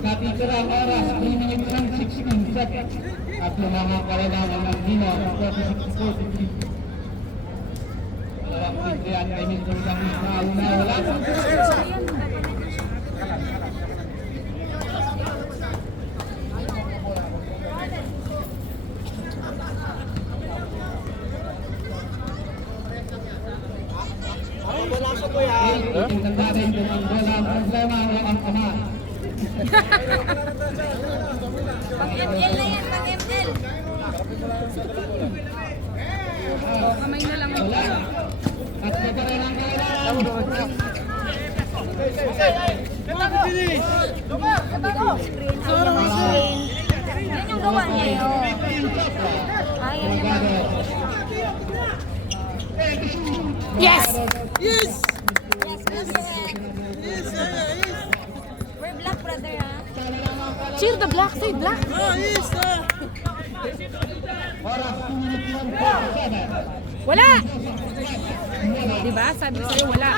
Natitira ang oras, 3 minutes and 16 seconds. At yung mga kalalaman ng Dino, 46-43. Dalawang pintrihan kay Mr. Damis na una-wala. Itingnan natin kung ang bola ang problema o ang ama. Pang ML na yan, pang ML. Oh, kamay na lang. At nagkaroon ng kailangan. Yan yung gawa niya eh. Oh. Ay, yan yung gawa. Yes! Yes, brother. We're black, brother, ha? Cheer the black, say black. Wala! Diba? Sabi ko sa'yo, wala.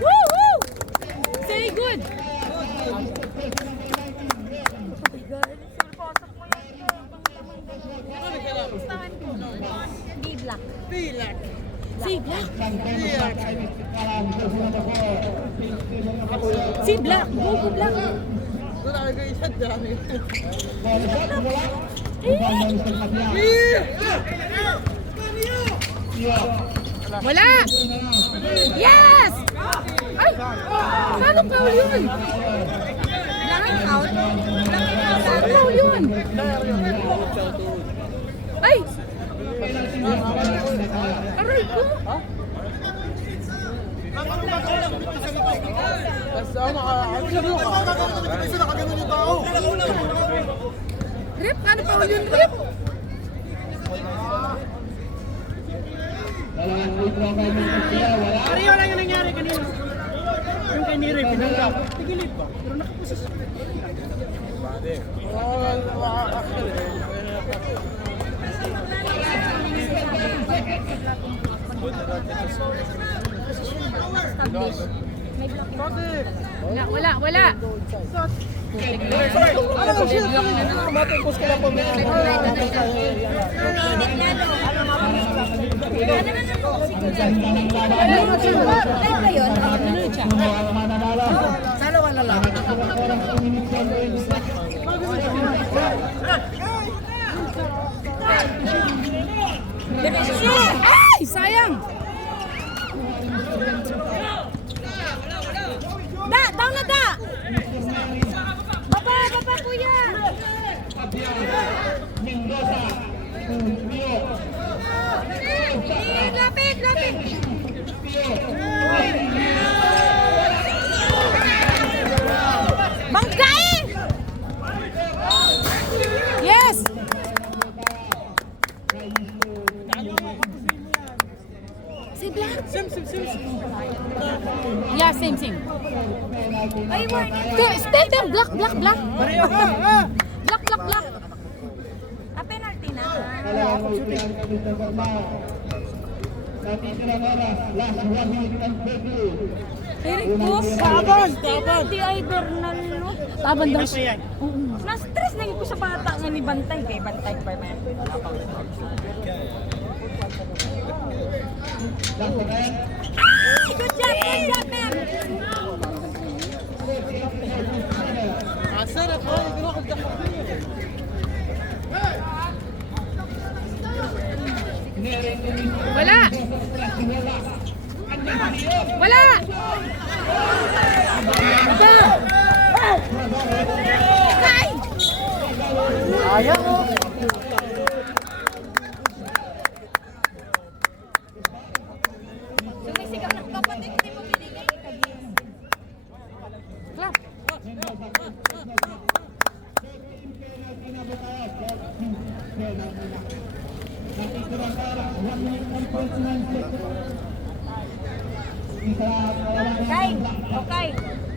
Woo-hoo! Say good! Be black. Say black. Say black. Go, go black. Wala! Yes! Ay! Paano foul yun? Blacking out. Blacking out. Paano foul yun? Ay! Aray ko! Rep, paano foul yun, Rep? Pareho lang yung nangyari kanina. Yung kay Nire, pinanggap. Tigilid ba? Pero nakapusis. May blocking out. Wala. Matipos ka lang po. Init lalo. Live ba yun? Sana wala lang. Ay! Sayang! Down na da! Baba, kuya! Lapit! Bangkay! Yes! Si Black? Sim. Yeah, same. Ay, warning. Stay there, Black. Pareho ha! Black. Ah, penalty na. Eric Boss. Taban! Di ay Bernal, no? Taban daw Ano siya. yan? Na-stress na ko sa bata nga ni Bantay. Kay Bantay pa man. Good job, ma'am! Asar ako. Wala! Ay! Ayaw mo. Sumisigaw ng kapatid, hindi mo binigay. Clap. Okay.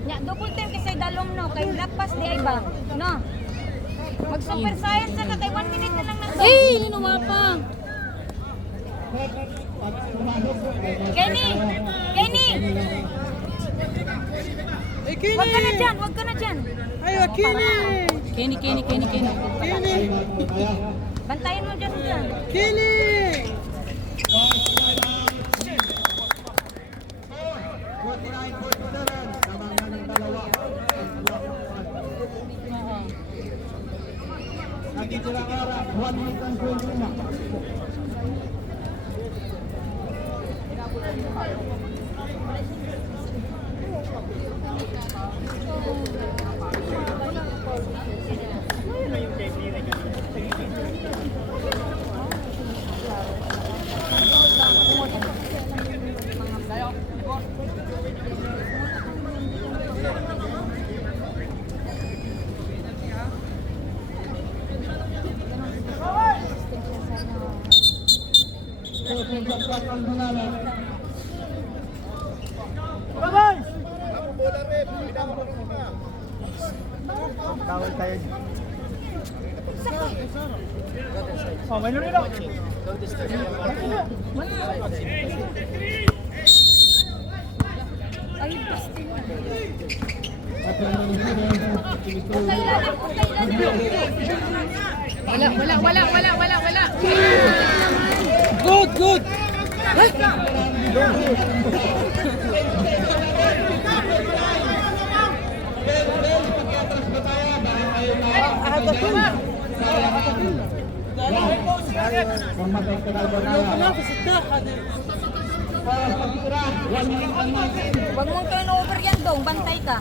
Nya double time kasi dalong no kay lapas di ay ba? No. Mag super science na kay 1 minute na lang nang. Eh, inuwa pa. Kenny. Ay, Kini! Wag ka na diyan. Ay, Kini! Kenny. Bantayan mo diyan. Kini! Bawal tayo. Oh, may nuri lang. Ay, pasti na. Wala. Good, good. Mamatay ka na ba na? Huwag mong turnover yan, Dong. Bantay ka.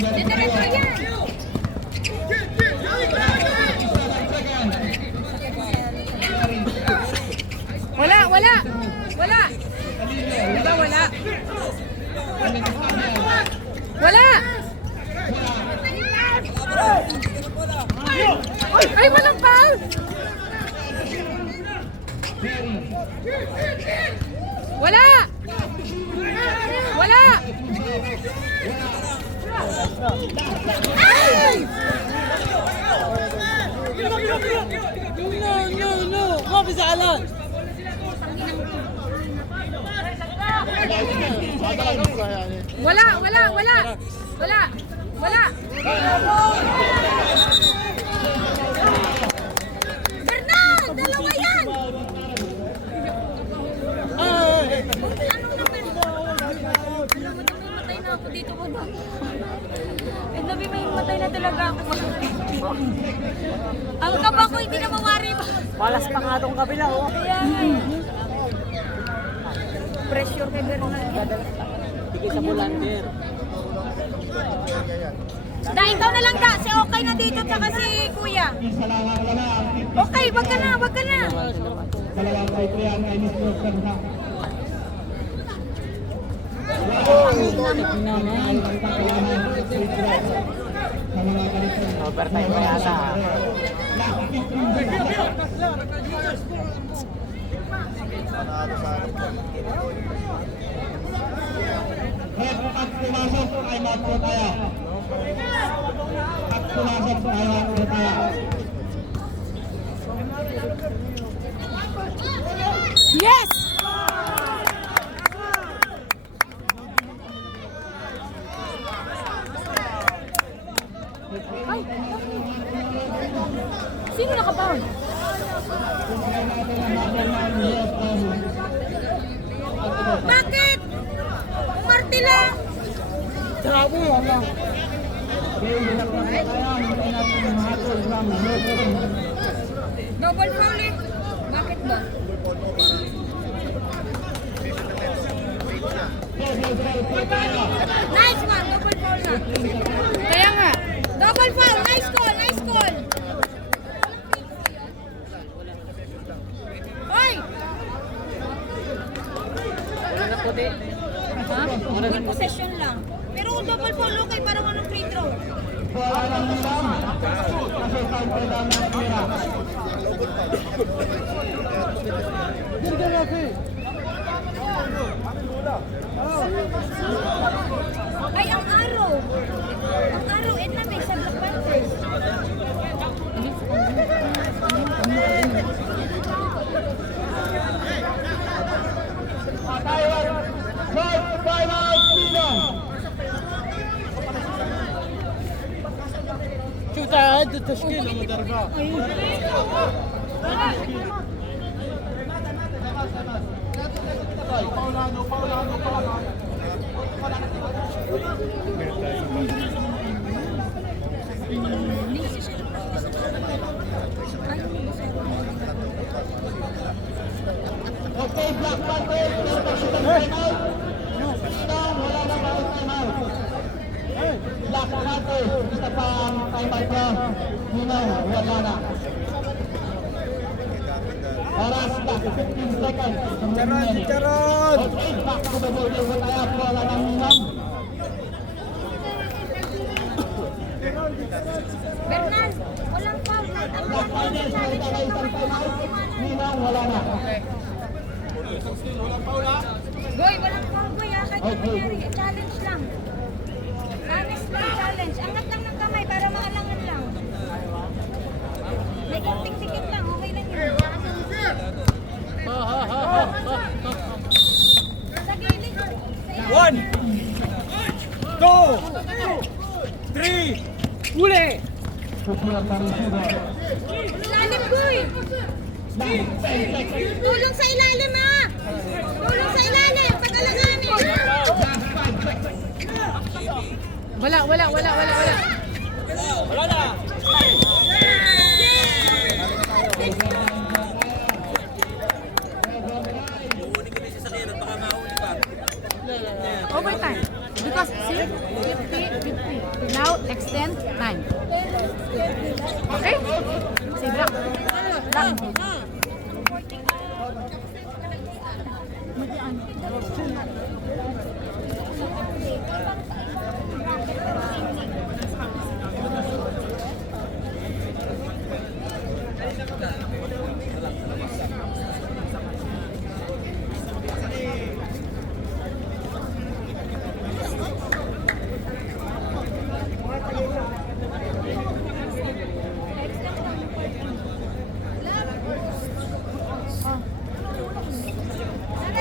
Diretso yan. Wala. Diba wala? Wala. Ay, walang foul. Wala. Ay! No. Kopi sa alan. Wala. Bernal! Dalawa yan! Anong naman? Alam mo, matay na ako dito ko na. Eh, nabi may matay na talaga ako. Ang kaba ko, hindi na mawari ba? Malas pa nga itong kabila, oh. Kaya nga eh. Pressure kay Bernal. Bigay sa Bulander. Da, ikaw na lang da. Si Okay na dito tsaka si Kuya. Okay, wag ka na. Dalawang kay Trian ay Miss Rosanna. Overtime pa yata. At pumasok ay matro tayo. Yes! Ay! Sino nakabound? Bakit? Umarte lang. Double foul eh. Bakit ba? Nice one. Double foul na. Kaya nga. Double foul. Nice call. Hoy! Ha? Full possession lang. Pero kung double foul, okay. Parang anong free throw. Ay, ang araw. Ang araw, na may sa Black Panthers. شوف عد التشكيل المدربات. Okay, Black Panthers, timeout. Wala na ba timeout? Black Panthers, isa pang timeout na. Wala na. Oras pa, 15 seconds. Charon! Okay, back to the board. Wala na, wala nang minam. Bernal, walang foul. Boy, walang foul, boy. Kahit yung nangyari, challenge lang. Honest lang, challenge. Angat lang ng kamay para maalangan lang. May konting tikit lang, okay lang yun. Sa gilid. One, two, three, huli! Ilalim, boy! Tulong sa ilalim, ha! Tulong sa ilalim, pag-alaganin! Wala. Wala na! Overtime. Because see, 50. Now extend time. Okay? See, block.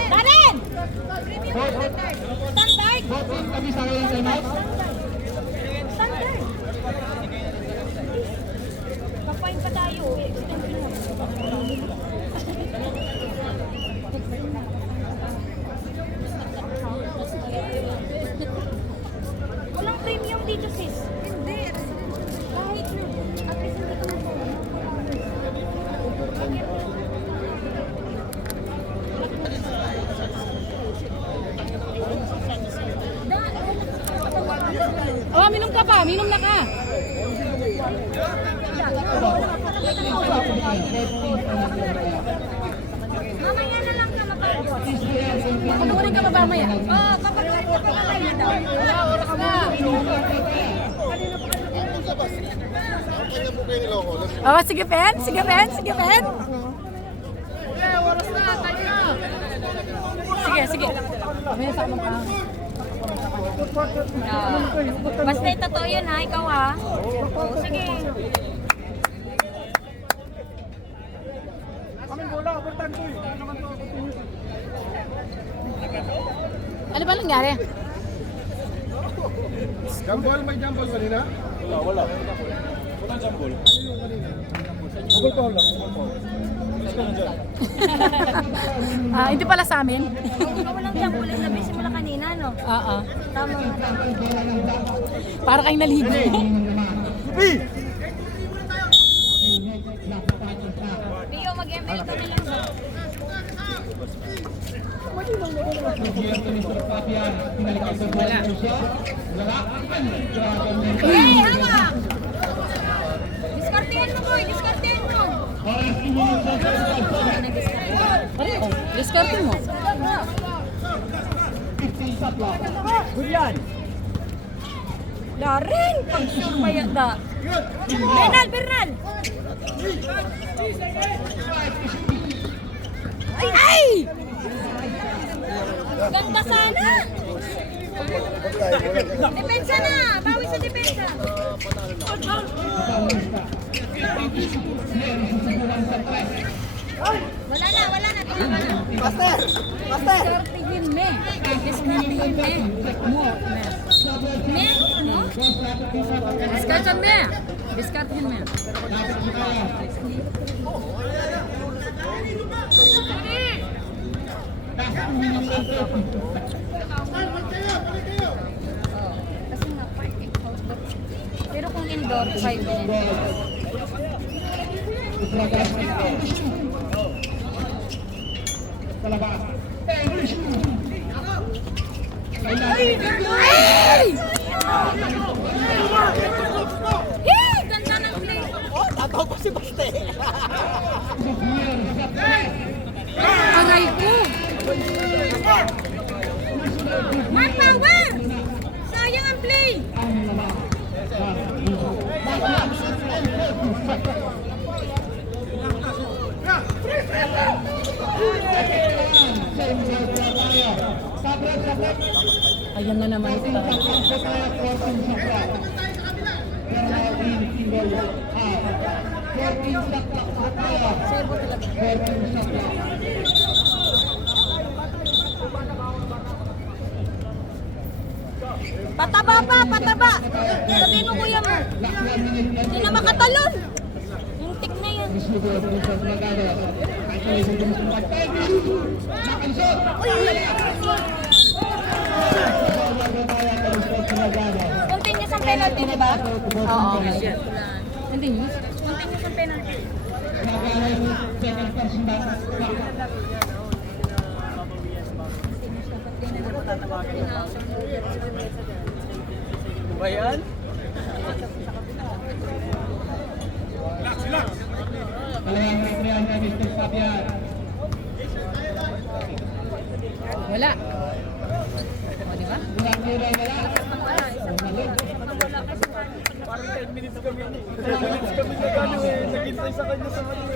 Karen! Standard! Kami sa ngayon sa night. Standard! Papain pa tayo. Extend mo. Walang premium dito, sis. Hindi. Kahit na. At least hindi ka Oh, minum ka pa. Minum na ka. Mamaya na lang ka mapapagod. Pag-uling ka ba mamaya? Oo, kapag mamaya daw. Wala, oras na. Oh, sige, Pen. Sige, Pen. Sige, Pen. Sige. May sama pa. Basta yung totoo yun ha, ikaw ha. Oo, sige. Ano ba nangyari? Jambol, may jambol kanina? Wala. Walang jambol. Jambol pa wala. Hindi pala sa amin. Ikaw walang jump ulit na busy mo na kanina, no? Oo. Tama nga. Para kayong naligo. Rio, mag-ML ka na lang. Hey, hawak! Diskartehan mo, boy. Diskartehan mo. Discard mo. Julian! Darin! Pag-surmayat na. Bernal! Ay! Ganda sana! Depensa na! Bawi sa depensa! Wala na. Tama na. Master! Discartihin me. Discartihin me. Me? No? Discartihin me. Discartihin me. Kasi nga, parking. Pero kung indoor, 5 minutes. Ay! Hey! Ganda ng play! Tataw pa si Baste! Aray ko. More power! Sayang ang play! Same goal po tayo. Sabret. Ayan na naman ito. 14 shot. Pero now in single half. 14 shot po tayo. 14 shot. Pataba pa, pataba. Sabihin mo kuya mo. Hindi na makatalon. Yung tik na yan. Continuous ang penalty, di ba? Oo. Continuous? Continuous ang penalty. Ba yan? Wala. O, di ba? Parang 10 minutes kami. 10 minutes kami na gano'n eh. Naghintay sa kanya sa kanya.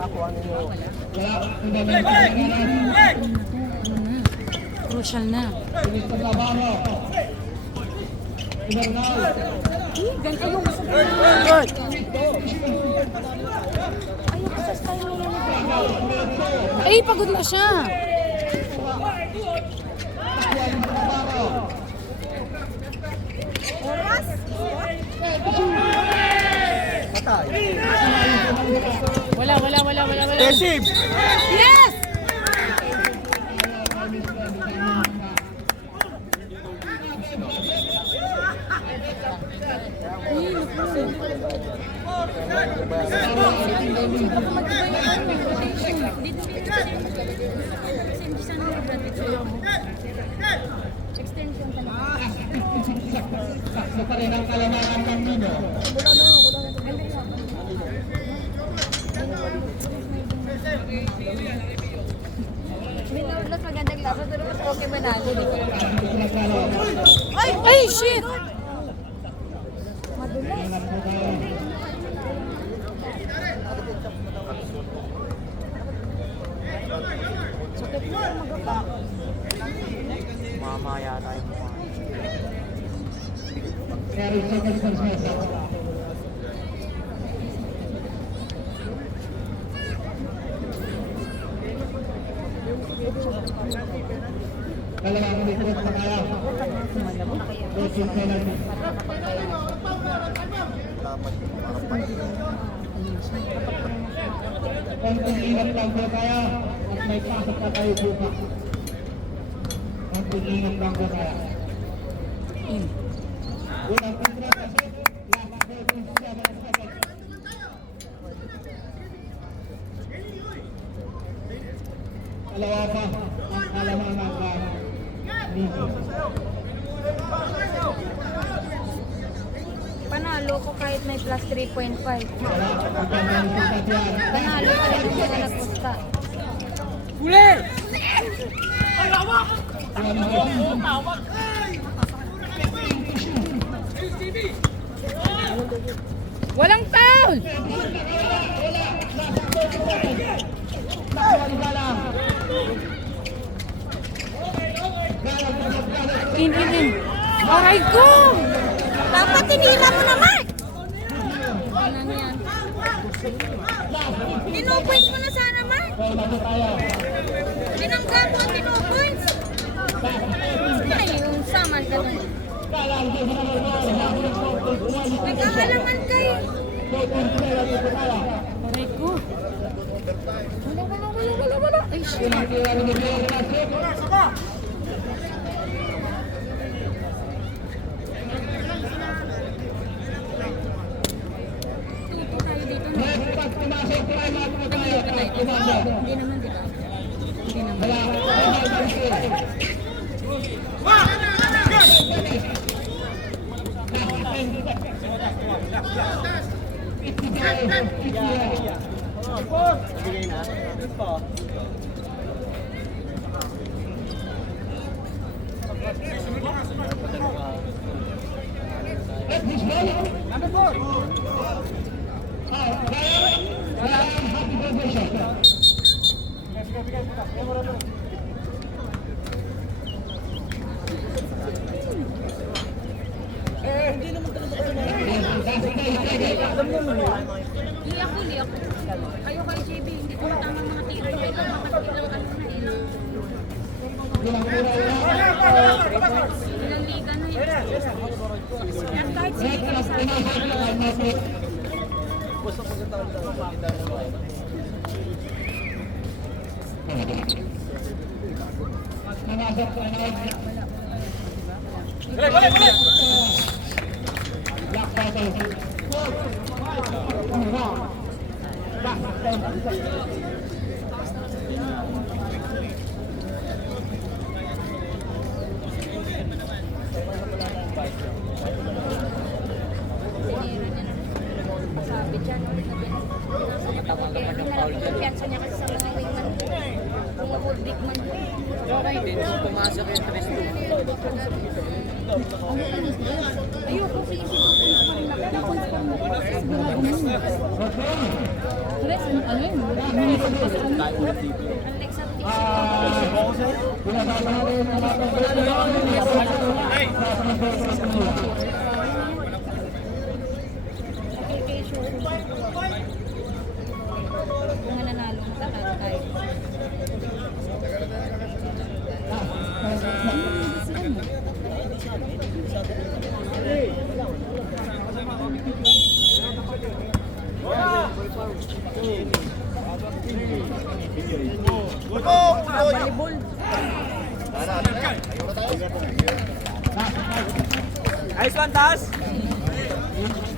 Ako ano mo? Crucial na. Ayoko sa style. Ayoko sa style mo yan. Ay, pagod na siya. Oras? Patay. Wala. Tesib! Yes! Extension talaga. Sakso pa rin ang kalamakan ng Nino. Mas magandang laro, pero mas okay manalo. Ay, shit! Mamaya tayo mo. Carry second for Smith. Dalawang ulit pa kaya. Coaching penalty. Konting ingat lang po kaya at may pasok pa tayo bukas. Konting ingat lang po kaya. Unang kontrata, last 47 seconds. Dalawa pa ang kalamangan dito. Panalo ko kahit may plus 3.5. Wala, ang ganda ng sasakyan. Panalo pa rin ang mga nagpunta. Walang foul! In. Aray ko! Dapat tinira mo naman! Tino-points mo na sana, Mark! Tinangga mo ang tino-points! Ay, yung saman ka dun. Nagkakalaman kayo. Aray ko. Wala. Ay, shit. Tuto tayo dito na. Hindi naman, di ba? Hindi naman. Bigay na. Ito. set this ball. Number 4. Happy celebration. Hindi ako. Kayo kay JB, hindi ko tama mga tiro. Ilang liga na yun. Yan kahit sige ka sa sabi dyan. Kumpiyansa niya kasi sa mga wingman. Mga old big man. Pumasok yung tres to. Ayoko sige mga nanalo matatalo tayo. Nice one, Tas!